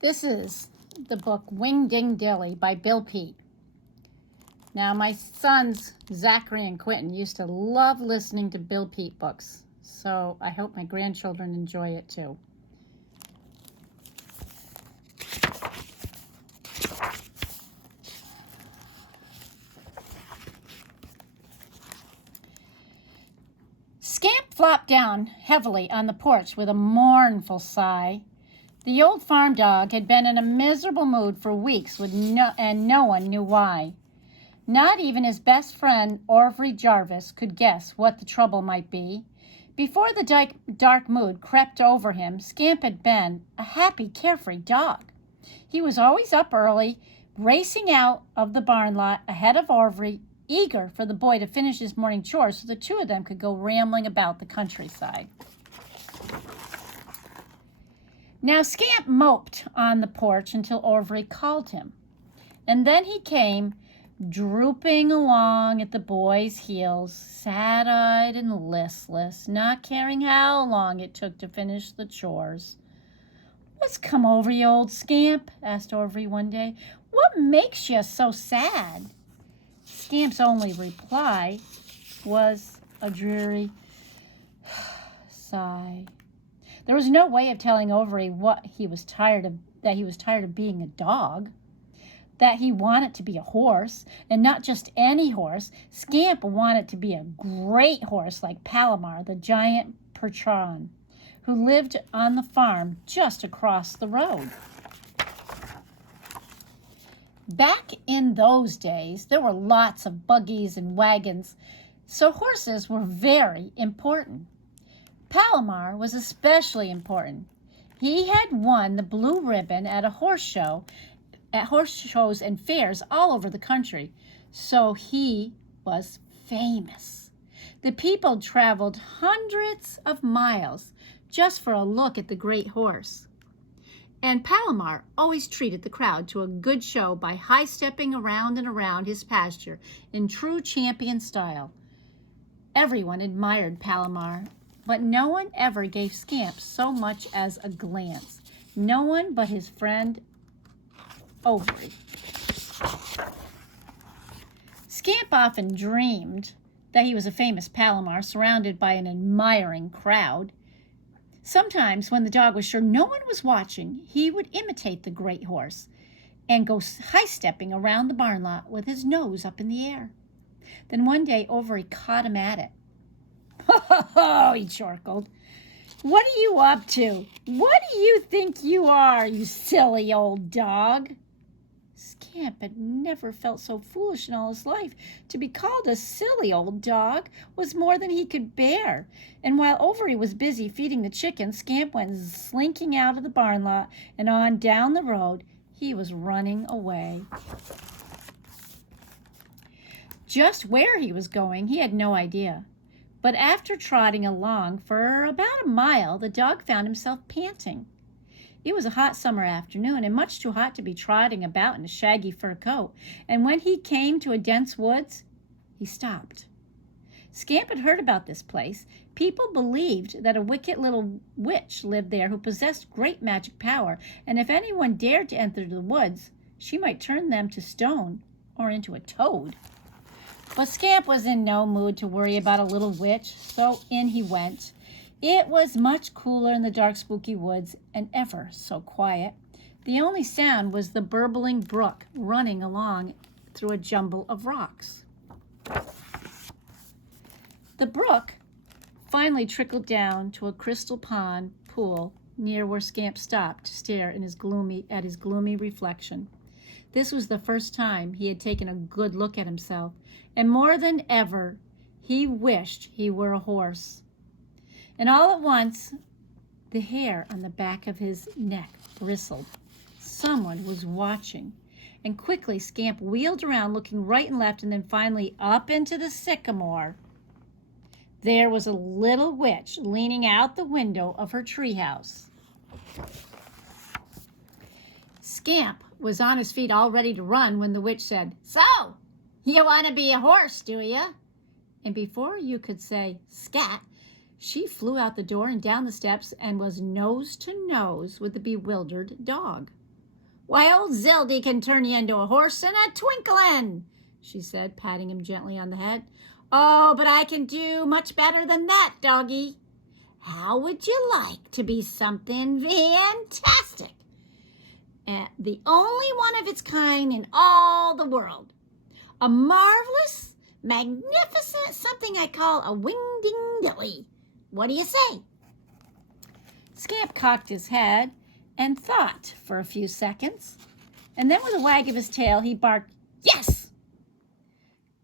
This is the book Whingdingdilly by Peet. Now, my sons, Zachary and Quentin, used to love listening to Peet books, so I hope my grandchildren enjoy it too. Scamp flopped down heavily on the porch with a mournful sigh. The old farm dog had been in a miserable mood for weeks and no one knew why. Not even his best friend, Orvry Jarvis, could guess what the trouble might be. Before the dark mood crept over him, Scamp had been a happy, carefree dog. He was always up early, racing out of the barn lot ahead of Orvry, eager for the boy to finish his morning chores so the two of them could go rambling about the countryside. Now Scamp moped on the porch until Orvry called him, and then he came drooping along at the boy's heels, sad-eyed and listless, not caring how long it took to finish the chores. "What's come over you, old Scamp?" asked Orvry one day. "What makes you so sad?" Scamp's only reply was a dreary sigh. There was no way of telling Orvry that he was tired of being a dog, that he wanted to be a horse, and not just any horse. Scamp wanted to be a great horse like Palomar, the giant Percheron, who lived on the farm just across the road. Back in those days, there were lots of buggies and wagons, so horses were very important. Palomar was especially important. He had won the blue ribbon at horse shows and fairs all over the country, so he was famous. The people traveled hundreds of miles just for a look at the great horse. And Palomar always treated the crowd to a good show by high-stepping around and around his pasture in true champion style. Everyone admired Palomar, but no one ever gave Scamp so much as a glance. No one but his friend Orvry. Scamp often dreamed that he was a famous Palomar surrounded by an admiring crowd. Sometimes, when the dog was sure no one was watching, he would imitate the great horse and go high-stepping around the barn lot with his nose up in the air. Then one day, Orvry caught him at it. "Ho, he chortled. "What are you up to? What do you think you are, you silly old dog?" Scamp had never felt so foolish in all his life. To be called a silly old dog was more than he could bear. And while Orvry was busy feeding the chickens, Scamp went slinking out of the barn lot and on down the road. He was running away. Just where he was going, he had no idea. But after trotting along for about a mile, the dog found himself panting. It was a hot summer afternoon, and much too hot to be trotting about in a shaggy fur coat. And when he came to a dense woods, he stopped. Scamp had heard about this place. People believed that a wicked little witch lived there who possessed great magic power, and if anyone dared to enter the woods, she might turn them to stone or into a toad. But Scamp was in no mood to worry about a little witch, so in he went. It was much cooler in the dark, spooky woods, and ever so quiet. The only sound was the burbling brook running along through a jumble of rocks. The brook finally trickled down to a crystal pond pool near where Scamp stopped to stare at his gloomy reflection. This was the first time he had taken a good look at himself, and more than ever, he wished he were a horse. And all at once, the hair on the back of his neck bristled. Someone was watching, and quickly Scamp wheeled around, looking right and left, and then finally up into the sycamore. There was a little witch leaning out the window of her treehouse. Scamp was on his feet all ready to run when the witch said, "So, you want to be a horse, do you?" And before you could say scat, she flew out the door and down the steps and was nose to nose with the bewildered dog. Why, old Zildy can turn you into a horse in a twinkling, she said, patting him gently on the head. Oh, but I can do much better than that, doggy. How would you like to be something fantastic? The only one of its kind in all the world. A marvelous, magnificent something I call a Whingdingdilly. What do you say? Scamp cocked his head and thought for a few seconds. And then with a wag of his tail, he barked, "Yes!"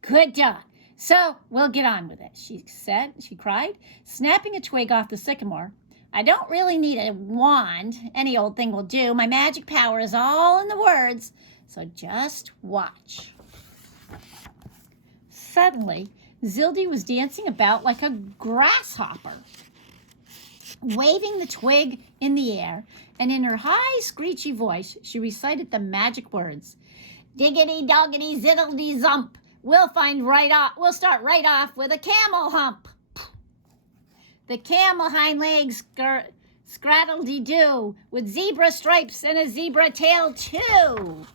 "Good dog. So we'll get on with it," she cried, snapping a twig off the sycamore. "I don't really need a wand. Any old thing will do. My magic power is all in the words, so just watch." Suddenly, Zildy was dancing about like a grasshopper, waving the twig in the air, and in her high, screechy voice, she recited the magic words. "Diggity, doggity, ziddledy, zump. We'll start right off with a camel hump. The camel hind legs scraddle-dee-doo, with zebra stripes and a zebra tail too.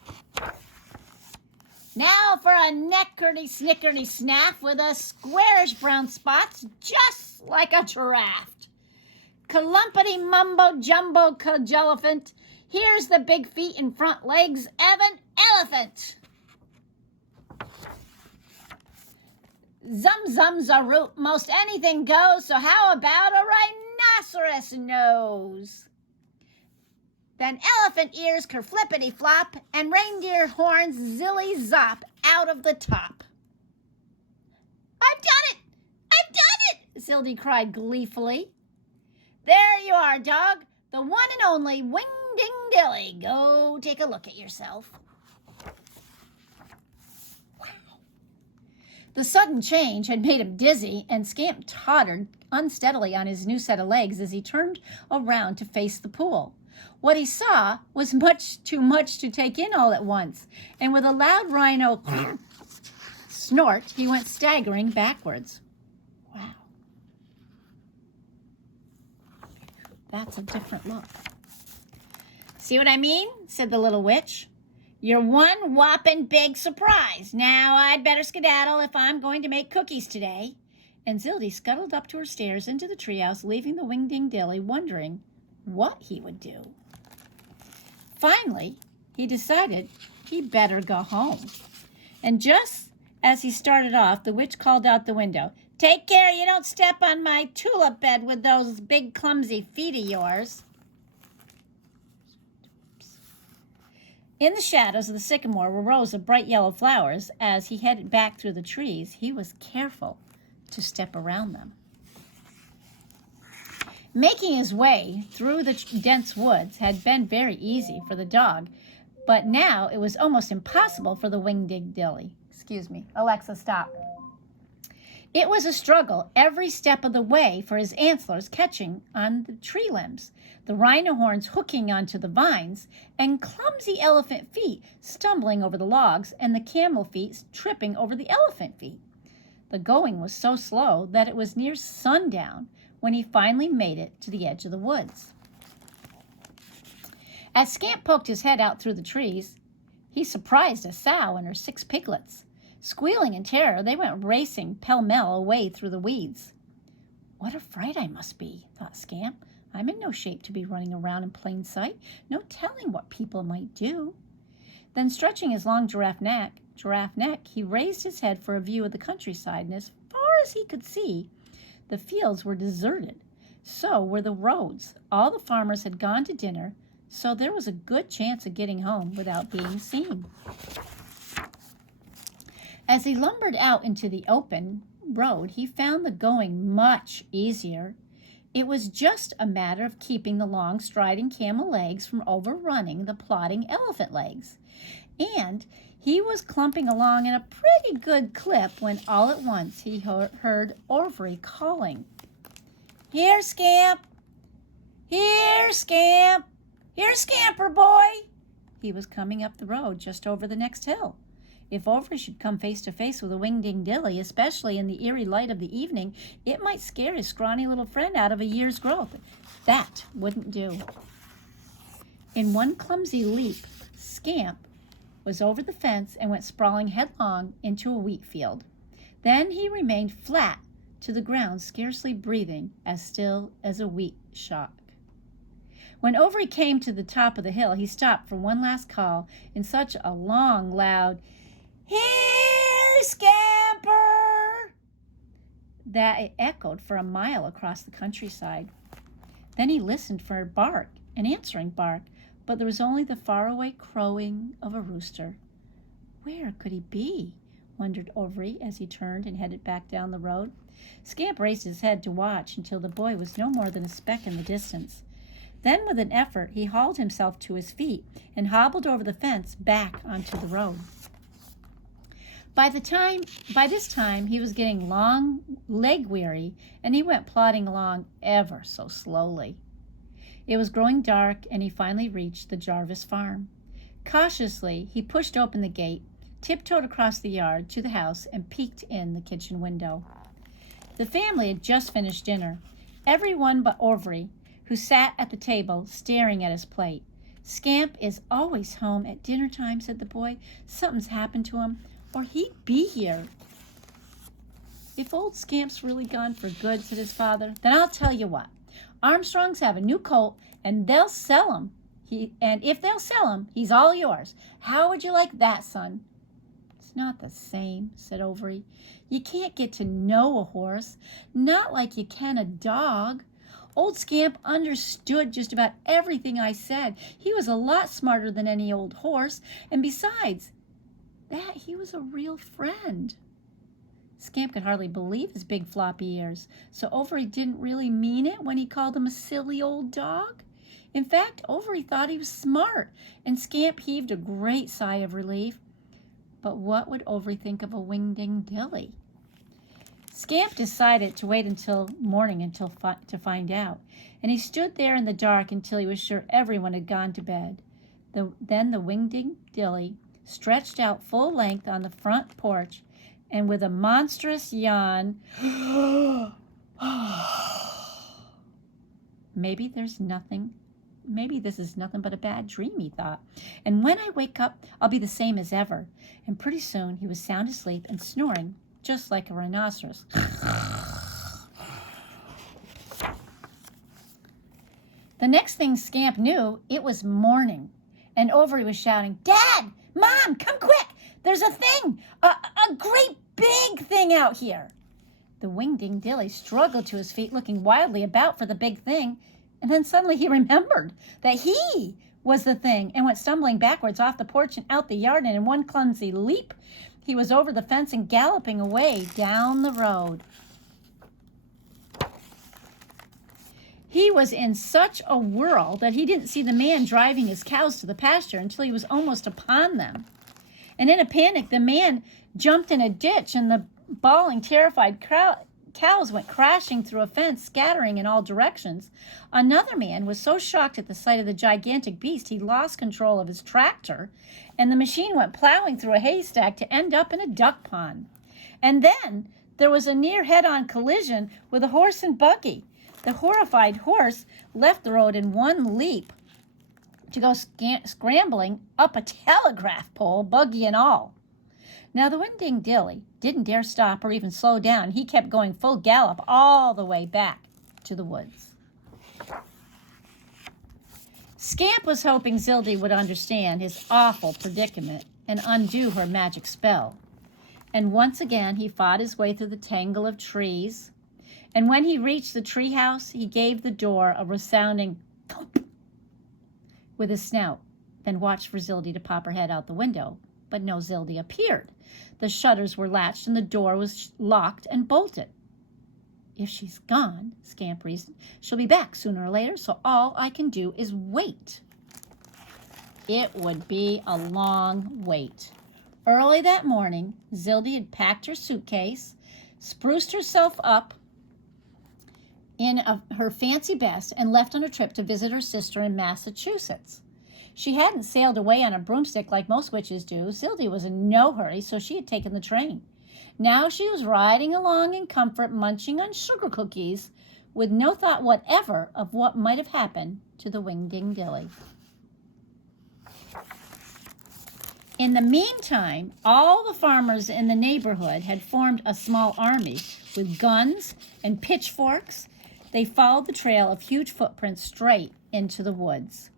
Now for a neckerty-snickerty-snaff with a squarish brown spots just like a giraffe. Clumpity-mumbo-jumbo cudgelephant, here's the big feet and front legs of an elephant. Zum-zum-zaroot, most anything goes, so how about a rhinoceros nose? Then elephant ears kerflippity-flop, and reindeer horns zilly-zop out of the top. "I've done it! I've done it!" Zildy cried gleefully. "There you are, dog, the one and only Whingdingdilly. Go take a look at yourself." The sudden change had made him dizzy, and Scamp tottered unsteadily on his new set of legs as he turned around to face the pool. What he saw was much too much to take in all at once, and with a loud rhino snort, he went staggering backwards. Wow. That's a different look. "See what I mean?" said the little witch. "You're one whopping big surprise. Now I'd better skedaddle if I'm going to make cookies today." And Zildy scuttled up to her stairs into the treehouse, leaving the Whingdingdilly wondering what he would do. Finally, he decided he'd better go home. And just as he started off, the witch called out the window, "Take care you don't step on my tulip bed with those big clumsy feet of yours." In the shadows of the sycamore were rows of bright yellow flowers. As he headed back through the trees, he was careful to step around them. Making his way through the dense woods had been very easy for the dog, but now it was almost impossible for the Whingdingdilly. Excuse me. Alexa, stop. It was a struggle every step of the way, for his antlers catching on the tree limbs, the rhino horns hooking onto the vines, and clumsy elephant feet stumbling over the logs, and the camel feet tripping over the elephant feet. The going was so slow that it was near sundown when he finally made it to the edge of the woods. As Scamp poked his head out through the trees, he surprised a sow and her 6 piglets. Squealing in terror, they went racing pell-mell away through the weeds. "What a fright I must be," thought Scamp. "I'm in no shape to be running around in plain sight. No telling what people might do." Then, stretching his long giraffe neck, he raised his head for a view of the countryside, and as far as he could see, the fields were deserted. So were the roads. All the farmers had gone to dinner, so there was a good chance of getting home without being seen. As he lumbered out into the open road, he found the going much easier. It was just a matter of keeping the long, striding camel legs from overrunning the plodding elephant legs. And he was clumping along in a pretty good clip when all at once he heard Orvery calling, "Here, Scamp! Here, Scamp! Here, Scamper boy!" He was coming up the road just over the next hill. If Orvery should come face to face with a Whingdingdilly, especially in the eerie light of the evening, it might scare his scrawny little friend out of a year's growth. That wouldn't do. In one clumsy leap, Scamp was over the fence and went sprawling headlong into a wheat field. Then he remained flat to the ground, scarcely breathing, as still as a wheat shock. When Overy came to the top of the hill, he stopped for one last call in such a long, loud, "Here, Scamper!" that it echoed for a mile across the countryside. Then he listened for a bark, an answering bark, but there was only the faraway crowing of a rooster. Where could he be? Wondered Overy as he turned and headed back down the road. Scamp raised his head to watch until the boy was no more than a speck in the distance. Then, with an effort, he hauled himself to his feet and hobbled over the fence back onto the road. By this time, he was getting leg weary, and he went plodding along ever so slowly. It was growing dark, and he finally reached the Jarvis farm. Cautiously, he pushed open the gate, tiptoed across the yard to the house, and peeked in the kitchen window. The family had just finished dinner, everyone but Overy, who sat at the table staring at his plate. "Scamp is always home at dinner time," said the boy. "Something's happened to him, or he'd be here." "If old Scamp's really gone for good," said his father, "then I'll tell you what. Armstrongs have a new colt, and they'll sell him. And if they'll sell him, he's all yours. How would you like that, son?" "It's not the same," said Overy. "You can't get to know a horse, not like you can a dog. Old Scamp understood just about everything I said. He was a lot smarter than any old horse, and besides that, he was a real friend." Scamp could hardly believe his big floppy ears, so Overy didn't really mean it when he called him a silly old dog. In fact, Overy thought he was smart, and Scamp heaved a great sigh of relief. But what would Overy think of a Whingdingdilly? Scamp decided to wait until morning to find out, and he stood there in the dark until he was sure everyone had gone to bed. Then the Whingdingdilly stretched out full length on the front porch, and with a monstrous yawn, maybe this is nothing but a bad dream, he thought. "And when I wake up, I'll be the same as ever." And pretty soon he was sound asleep and snoring just like a rhinoceros. The next thing Scamp knew, it was morning, and Overy was shouting, "Dad! Mom! Come quick! There's a thing! A great big thing out here!" The Whingdingdilly struggled to his feet, looking wildly about for the big thing, and then suddenly he remembered that he was the thing and went stumbling backwards off the porch and out the yard, and in one clumsy leap, he was over the fence and galloping away down the road. He was in such a whirl that he didn't see the man driving his cows to the pasture until he was almost upon them. And in a panic, the man jumped in a ditch, and the bawling, terrified cows went crashing through a fence, scattering in all directions. Another man was so shocked at the sight of the gigantic beast, he lost control of his tractor, and the machine went plowing through a haystack to end up in a duck pond. And then there was a near head-on collision with a horse and buggy. The horrified horse left the road in one leap to go scrambling up a telegraph pole, buggy and all. Now the Whingdingdilly didn't dare stop or even slow down. He kept going full gallop all the way back to the woods. Scamp was hoping Zildy would understand his awful predicament and undo her magic spell. And once again he fought his way through the tangle of trees. And when he reached the treehouse, he gave the door a resounding thump with his snout, then watched for Zildy to pop her head out the window. But no Zildy appeared. The shutters were latched and the door was locked and bolted. "If she's gone," Scamp reasoned, "she'll be back sooner or later, so all I can do is wait." It would be a long wait. Early that morning, Zildy had packed her suitcase, spruced herself up in her fancy best, and left on a trip to visit her sister in Massachusetts. She hadn't sailed away on a broomstick like most witches do. Zildy was in no hurry, so she had taken the train. Now she was riding along in comfort, munching on sugar cookies, with no thought whatever of what might have happened to the Whingdingdilly. In the meantime, all the farmers in the neighborhood had formed a small army with guns and pitchforks. They followed the trail of huge footprints straight into the woods.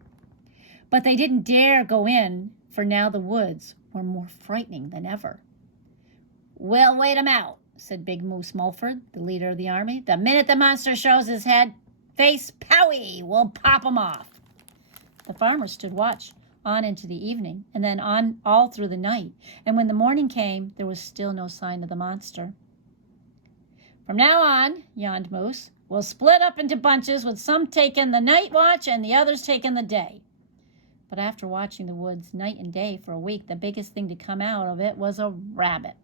But they didn't dare go in, for now the woods were more frightening than ever. "We'll wait him out," said Big Moose Mulford, the leader of the army. "The minute the monster shows his face, powie, we'll pop him off." The farmers stood watch on into the evening, and then on all through the night. And when the morning came, there was still no sign of the monster. "From now on," yawned Moose, "we'll split up into bunches, with some taking the night watch and the others taking the day." But after watching the woods night and day for a week, the biggest thing to come out of it was a rabbit.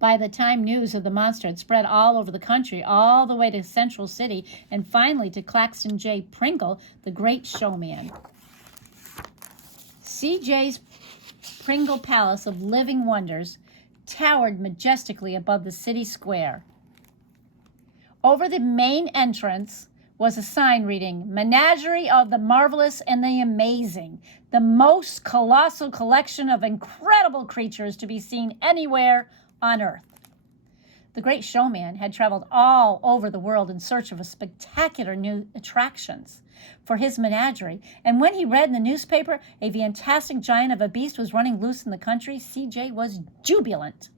By the time news of the monster had spread all over the country, all the way to Central City, and finally to Claxton J. Pringle, the great showman. C.J.'s Pringle Palace of Living Wonders towered majestically above the city square. Over the main entrance was a sign reading, "Menagerie of the Marvelous and the Amazing, the most colossal collection of incredible creatures to be seen anywhere on Earth." The great showman had traveled all over the world in search of spectacular new attractions for his menagerie, and when he read in the newspaper a fantastic giant of a beast was running loose in the country, C.J. was jubilant.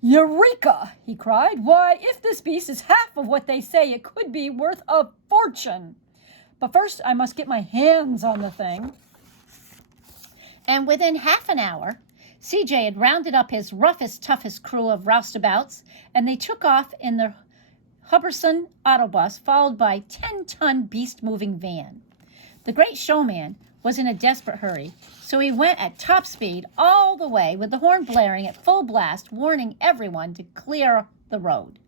"Eureka!" he cried. "Why, if this beast is half of what they say, it could be worth a fortune. But first I must get my hands on the thing." And within half an hour, C.J. had rounded up his roughest, toughest crew of roustabouts, and they took off in their Hubbardson autobus, followed by a 10-ton beast-moving van. The great showman was in a desperate hurry, so he went at top speed all the way, with the horn blaring at full blast, warning everyone to clear the road.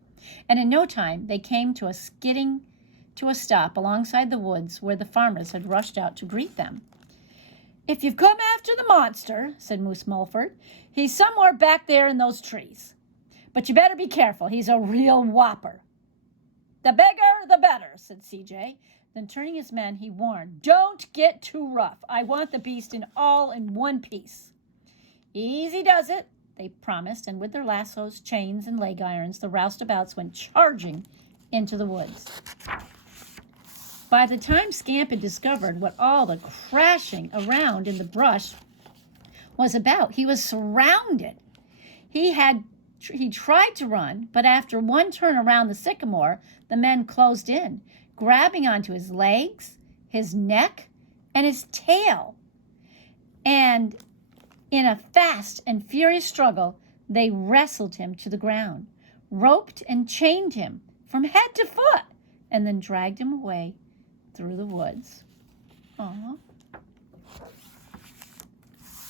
And in no time, they came to a stop alongside the woods where the farmers had rushed out to greet them. "If you've come after the monster," said Moose Mulford, "he's somewhere back there in those trees. But you better be careful. He's a real whopper." "The bigger, the better," said C.J. Then turning his men, he warned, "Don't get too rough. I want the beast in one piece." "Easy does it," they promised, and with their lassos, chains, and leg irons, the roustabouts went charging into the woods. By the time Scamp had discovered what all the crashing around in the brush was about, he was surrounded. He tried to run, but after one turn around the sycamore, the men closed in, grabbing onto his legs, his neck, and his tail. And in a fast and furious struggle, they wrestled him to the ground, roped and chained him from head to foot, and then dragged him away through the woods. Aw.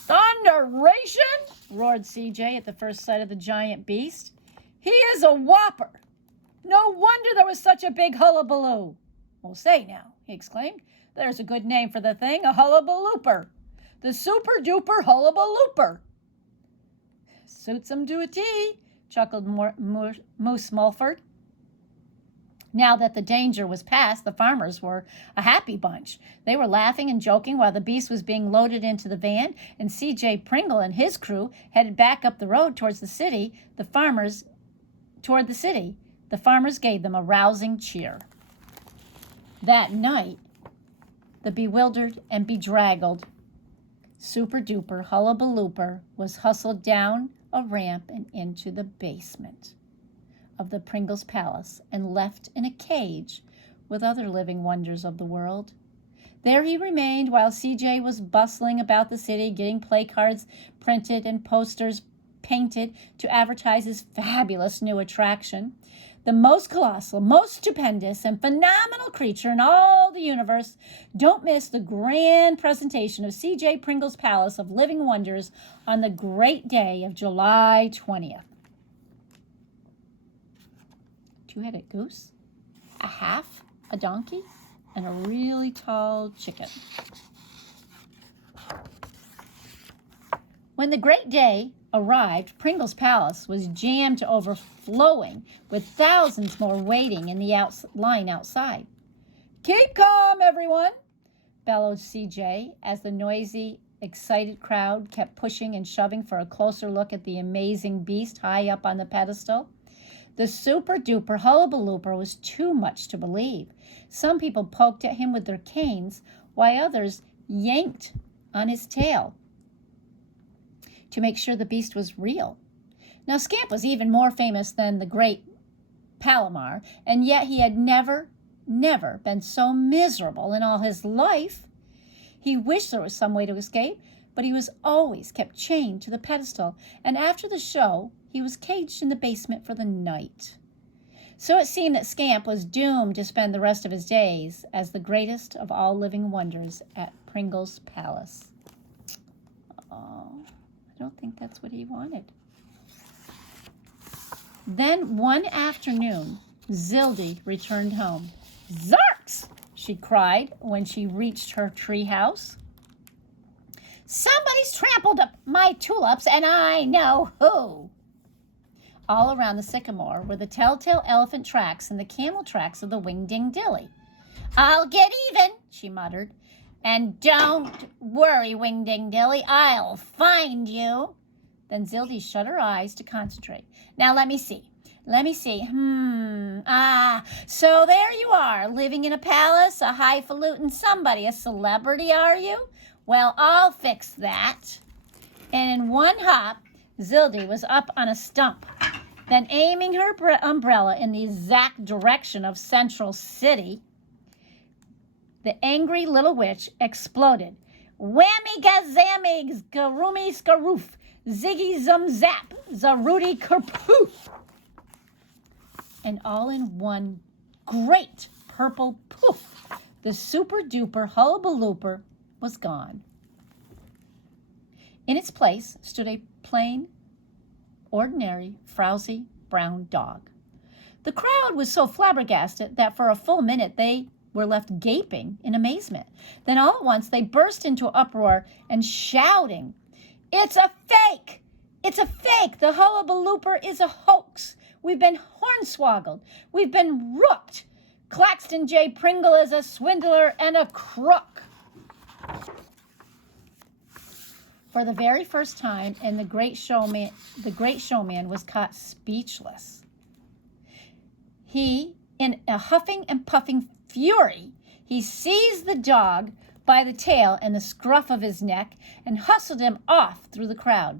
"Thunderation!" roared C.J. at the first sight of the giant beast. "He is a whopper! No wonder there was such a big hullabaloo." "Well, say now," he exclaimed, "there's a good name for the thing, a hullabalooper. The super-duper hullabalooper." "Suits 'em to a T," chuckled Moose Mulford. Now that the danger was past, the farmers were a happy bunch. They were laughing and joking while the beast was being loaded into the van, and C.J. Pringle and his crew headed back up the road towards the city. The farmers gave them a rousing cheer. That night, the bewildered and bedraggled super-duper hullabalooper was hustled down a ramp and into the basement of the Pringles Palace and left in a cage with other living wonders of the world. There he remained while C.J. was bustling about the city, getting play cards printed and posters painted to advertise his fabulous new attraction. The most colossal, most stupendous, and phenomenal creature in all the universe. Don't miss the grand presentation of C.J. Pringle's Palace of Living Wonders on the great day of July 20th. Two-headed goose, a half a donkey, and a really tall chicken. When the great day arrived, Pringle's Palace was jammed to overflowing, with thousands more waiting in the line outside. "Keep calm, everyone," bellowed C.J. as the noisy excited crowd kept pushing and shoving for a closer look at the amazing beast high up on the pedestal. The super-duper hullabalooper was too much to believe. Some people poked at him with their canes, while others yanked on his tail to make sure the beast was real. Now, Scamp was even more famous than the great Palomar, and yet he had never been so miserable in all his life. He wished there was some way to escape, but he was always kept chained to the pedestal, and after the show, he was caged in the basement for the night. So it seemed that Scamp was doomed to spend the rest of his days as the greatest of all living wonders at Pringle's Palace. Oh, I don't think that's what he wanted. Then one afternoon, Zildy returned home. "Zarks!" she cried when she reached her tree house. "Somebody's trampled up my tulips, and I know who." All around the sycamore were the telltale elephant tracks and the camel tracks of the Whingdingdilly. "I'll get even," she muttered. "And don't worry, Whingdingdilly, I'll find you." Then Zildy shut her eyes to concentrate. "Now let me see. So there you are, living in a palace, a highfalutin somebody, a celebrity, are you? Well, I'll fix that." And in one hop, Zildy was up on a stump. Then, aiming her umbrella in the exact direction of Central City, the angry little witch exploded. "Whammy gazammy, garoomy skaroof, ziggy zum zap, zarudy kerpoof." And all in one great purple poof, the super-duper hullabalooper was gone. In its place stood a plain, ordinary, frowsy, brown dog. The crowd was so flabbergasted that for a full minute they were left gaping in amazement. Then all at once they burst into uproar and shouting, "It's a fake! It's a fake! The hullabalooper is a hoax! We've been hornswoggled! We've been rooked! Claxton J. Pringle is a swindler and a crook!" For the very first time, and the great showman was caught speechless. He, in a huffing and puffing fury, he seized the dog by the tail and the scruff of his neck and hustled him off through the crowd.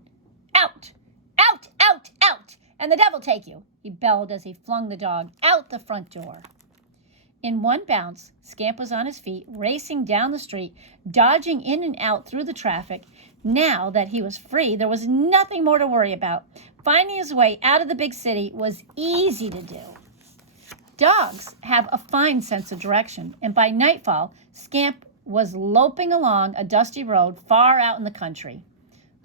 "Out! Out! Out! Out! And the devil take you!" he bellowed as he flung the dog out the front door. In one bounce, Scamp was on his feet, racing down the street, dodging in and out through the traffic. Now that he was free, there was nothing more to worry about. Finding his way out of the big city was easy to do. Dogs have a fine sense of direction, and by nightfall, Scamp was loping along a dusty road far out in the country.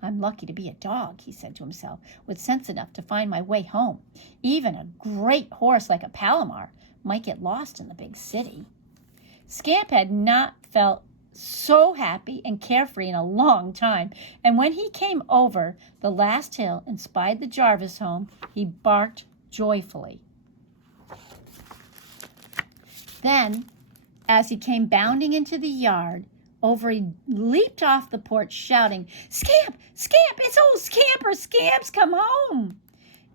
"I'm lucky to be a dog," he said to himself, "with sense enough to find my way home. Even a great horse like a Palomar might get lost in the big city." Scamp had not felt so happy and carefree in a long time, and when he came over the last hill and spied the Jarvis home, he barked joyfully. Then, as he came bounding into the yard, over he leaped off the porch, shouting, "Scamp! Scamp! It's old Scamper! Scamp's come home!"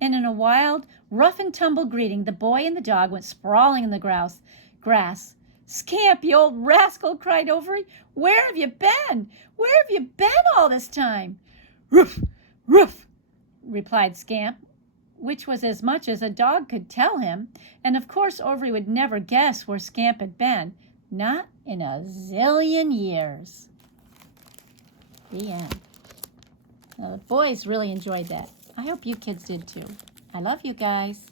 And in a wild, rough-and-tumble greeting, the boy and the dog went sprawling in the grass. "Scamp, you old rascal!" cried Overy. "Where have you been? Where have you been all this time?" "Roof! Roof!" replied Scamp, which was as much as a dog could tell him. And of course Overy would never guess where Scamp had been. Not in a zillion years. The end. Now, the boys really enjoyed that. I hope you kids did too. I love you guys.